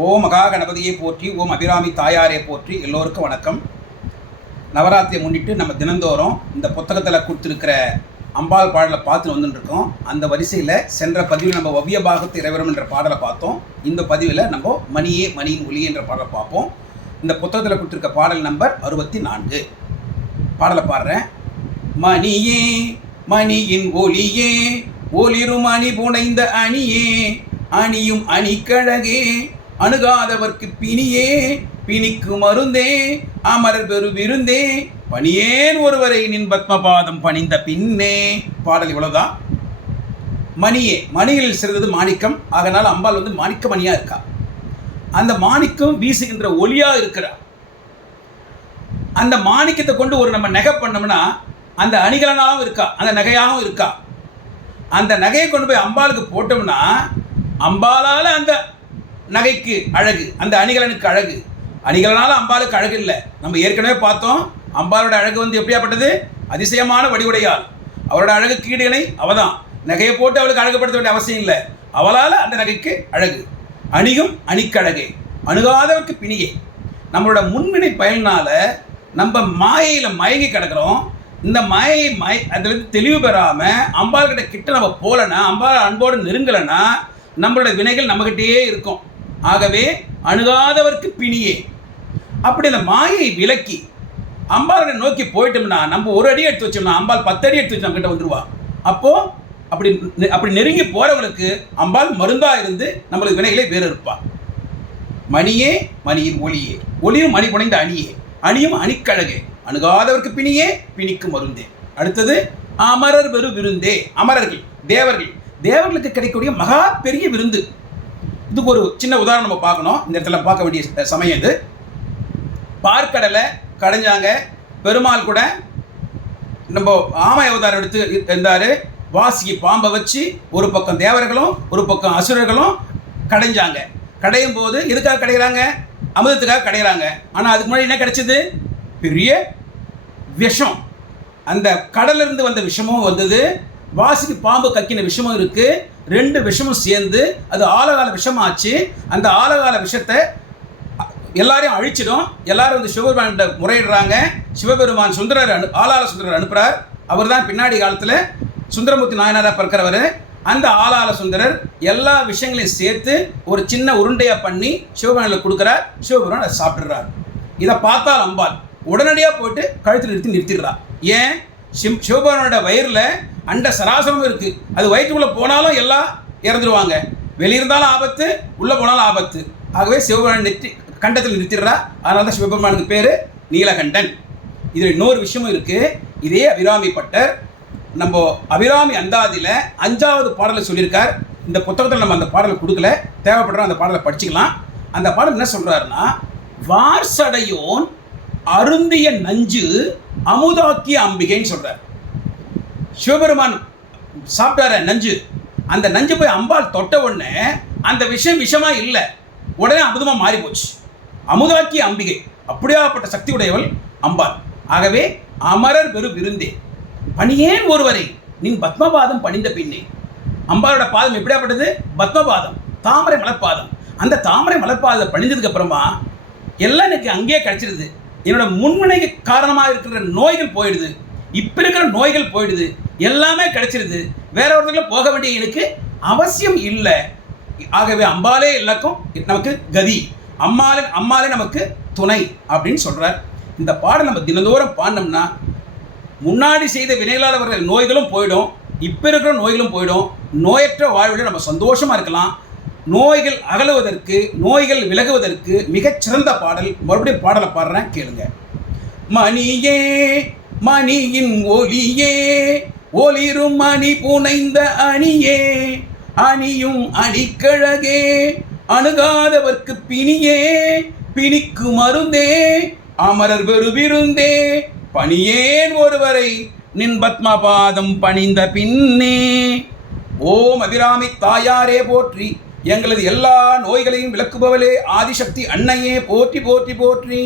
ஓம் மகா கணபதியை போற்றி, ஓம் அபிராமி தாயாரை போற்றி. எல்லோருக்கும் வணக்கம். நவராத்திரியை முன்னிட்டு நம்ம தினந்தோறும் இந்த புத்தகத்தில் கொடுத்துருக்கிற அம்பாள் பாடலை பார்த்து வந்துட்டுருக்கோம். அந்த வரிசையில் சென்ற பதிவில் நம்ம ஒவ்விய பாகத்து இறைவரும் என்ற பாடலை பார்த்தோம். இந்த பதிவில் நம்ம மணியே மணியின் ஒளி என்ற பாடலை பார்ப்போம். இந்த புத்தகத்தில் கொடுத்துருக்க பாடல் நம்பர் 64. பாடலை பாடுறேன். மணியே மணியின் ஒளியே, ஒளிரும் அணி புனைந்த அணியே, அணியும் அணிக்கழகே, அணுகாதவர்க்கு பிணியே, பிணிக்கு மருந்தே, அமரர் பெரு விருந்தே, பணியேன் ஒருவரை நின் பத்மபாதம் பணிந்த பின்னே. பாடல் இவ்வளவுதான். மணியே, மணியில் சிறிது மாணிக்கம். ஆகனால அம்பாள் மாணிக்க மணியா இருக்கா. அந்த மாணிக்கம் வீசுகின்ற ஒளியா இருக்கிறா. அந்த மாணிக்கத்தை கொண்டு ஒரு நம்ம நகை பண்ணோம்னா அந்த அணிகலனாகவும் இருக்கா, அந்த நகையாகவும் இருக்கா. அந்த நகையை கொண்டு போய் அம்பாளுக்கு போட்டோம்னா அம்பாலால் அந்த நகைக்கு அழகு, அந்த அணிகலனுக்கு அழகு. அணிகலனால அம்பாளுக்கு அழகு இல்லை. நம்ம ஏற்கனவே பார்த்தோம். அம்பாளோட அழகு எப்படியாப்பட்டது? அதிசயமான வடிவுடையாள். அவரோட அழகு கீடு அவதான். நகையை போட்டு அவளுக்கு அழகுபடுத்த வேண்டிய அவசியம் இல்லை. அவளால் அந்த நகைக்கு அழகு. அணியும் அணிக்கழகே, அணுகாதவர்க்கு பிணியே. நம்மளோட முன்வினை பயனால நம்ம மாயையில் மயங்கி கிடக்கிறோம். இந்த மாயை அதுலேருந்து தெளிவு பெறாமல் அம்பாள்கிட்ட கிட்ட நம்ம போகலன்னா, அம்பாள் அன்போடு நெருங்கலைன்னா நம்மளோட வினைகள் நம்மகிட்டயே இருக்கும். ஆகவே அணுகாதவர்க்கு பிணியே. அப்படி அந்த மாயை விலக்கி அம்பாளை நோக்கி போயிட்டோம்னா, நம்ம ஒரு அடி எடுத்து வச்சோம்னா அம்பாள் 10 அடி எடுத்து வச்சு நம்ம கிட்ட வந்துடுவா. அப்போ அப்படி நெருங்கி போறவங்களுக்கு அம்பாள் மருந்தா இருந்து நம்மளுக்கு வினைகளை வேறு இருப்பா. மணியே மணியின் ஒளியே, ஒளியும் மணி புனைந்த அணியே, அணியும் அணிக்கழகே, அணுகாதவர்க்கு பிணியே, பிணிக்கு மருந்தே. அடுத்தது அமரர் பெரு விருந்தே. அமரர்கள், தேவர்களுக்கு கிடைக்கக்கூடிய மகா பெரிய விருந்து. இதுக்கு ஒரு சின்ன உதாரணம் நம்ம பார்க்கணும். இந்த இடத்துல பார்க்க வேண்டிய சமயம் இது. பார்க்கடலை கடைஞ்சாங்க. பெருமாள் கூட நம்ம ஆமை அவதாரம் எடுத்து இருந்தார். வாசிக்கு பாம்பை வச்சு ஒரு பக்கம் தேவர்களும் ஒரு பக்கம் அசுரர்களும் கடைஞ்சாங்க. கடையும் போது எதுக்காக கடைகிறாங்க? அமிர்தத்துக்காக கடைகிறாங்க. ஆனால் அதுக்கு முன்னாடி என்ன கிடைச்சது? பெரிய விஷம். அந்த கடலிருந்து வந்த விஷமும் வந்தது, வாசிக்கு பாம்பு கக்கின விஷமும் இருக்கு. 2 விஷமும் சேர்ந்து அது ஆலகால விஷமாச்சு. அந்த ஆலகால விஷத்தை எல்லாரையும் அழிச்சிடும். எல்லாரும் சிவபெருமான்கிட்ட முறையிடுறாங்க. சிவபெருமான் ஆலால சுந்தரர் அனுப்புகிறார். அவர் தான் பின்னாடி காலத்தில் சுந்தரமூர்த்தி நாயனாராக பிறக்கிறவர். அந்த ஆலால சுந்தரர் எல்லா விஷயங்களையும் சேர்த்து ஒரு சின்ன உருண்டையாக பண்ணி சிவபெருமானுக்கு கொடுக்குறார். சிவபெருமான் அதை சாப்பிட்றார். இதை பார்த்தால் அம்பாள் உடனடியாக போயிட்டு கழுத்தில் நிறுத்திடுறா. ஏன்? சிவபெருமானோட வயிறில் அண்ட சராசரமும் இருக்குது. அது வயிற்றுக்குள்ளே போனாலும் எல்லாம் இறந்துடுவாங்க. வெளியிருந்தாலும் ஆபத்து, உள்ளே போனாலும் ஆபத்து. ஆகவே சிவபெருமான் கண்டத்தில் நிறுத்திடுறா. அதனால தான் சிவபெருமானுக்கு பேர் நீலகண்டன். இதில் இன்னொரு விஷயமும் இருக்குது. இதே அபிராமி பட்டர் நம்ம அபிராமி அந்தாதியில் 5வது பாடலை சொல்லியிருக்கார். இந்த புத்தகத்தில் நம்ம அந்த பாடலை கொடுக்கல. தேவைப்படுற அந்த பாடலை படிச்சுக்கலாம். அந்த பாடல் என்ன சொல்கிறாருன்னா, வார்சடையோன் அருந்திய நஞ்சு அமுதாக்கிய அம்பிகைன்னு சொல்கிறார். சிவபெருமான் சாப்பிட்டார நஞ்சு. அந்த நஞ்சு போய் அம்பாள் தொட்ட உடனே அந்த விஷமாக இல்லை, உடனே அமுதமாக மாறி போச்சு. அமுதாக்கிய அம்பிகை, அப்படியாப்பட்ட சக்தி உடையவள் அம்பாள். ஆகவே அமரர் பெரு விருந்தே, பணியேன் ஒருவரை நின் பத்மபாதம் பணிந்த பின்னே. அம்பாளோட பாதம் எப்படியாப்பட்டது? பத்மபாதம், தாமரை மலர்பாதம். அந்த தாமரை மலர்பாதத்தை பணிந்ததுக்கு அப்புறமா எல்லாம் எனக்கு அங்கேயே கிடைச்சிருது. என்னோட முன்வினை காரணமாக இருக்கிற நோய்கள் போயிடுது. இப்போ இருக்கிற நோய்கள் போயிடுது. எல்லாமே கிடைச்சிருது. வேற ஒருத்தர்ல போக வேண்டிய எனக்கு அவசியம் இல்லை. ஆகவே அம்பாலே எல்லாருக்கும் நமக்கு கதி, அம்மாலே நமக்கு துணை அப்படின்னு சொல்றார். இந்த பாடல் நம்ம தினந்தோறும் பாடினோம்னா முன்னாடி செய்த வினைகளால் வர்ற நோய்களும் போயிடும், இப்போ இருக்கிற நோய்களும் போயிடும். நோயற்ற வாழ்வில் நம்ம சந்தோஷமா இருக்கலாம். நோய்கள் அகலுவதற்கு, நோய்கள் விலகுவதற்கு மிகச்சிறந்த பாடல். மறுபடியும் பாடலை பாடுறேன், கேளுங்க. மணியே மணியின் ஒளியே, ஒளிரும் மணி புனைந்த அணியே, அணியும் அணிக்கழகே, அணுகாதவர்க்கு பிணியே, பிணிக்கு மருந்தே, அமரர் பெரு விருந்தே, பணியேன் ஒருவரை நின் பத்மபாதம் பணிந்த பின்னே. ஓம் அபிராமி தாயாரே போற்றி. எங்களது எல்லா நோய்களையும் விளக்குபவளே ஆதிசக்தி அன்னையே போற்றி போற்றி போற்றி.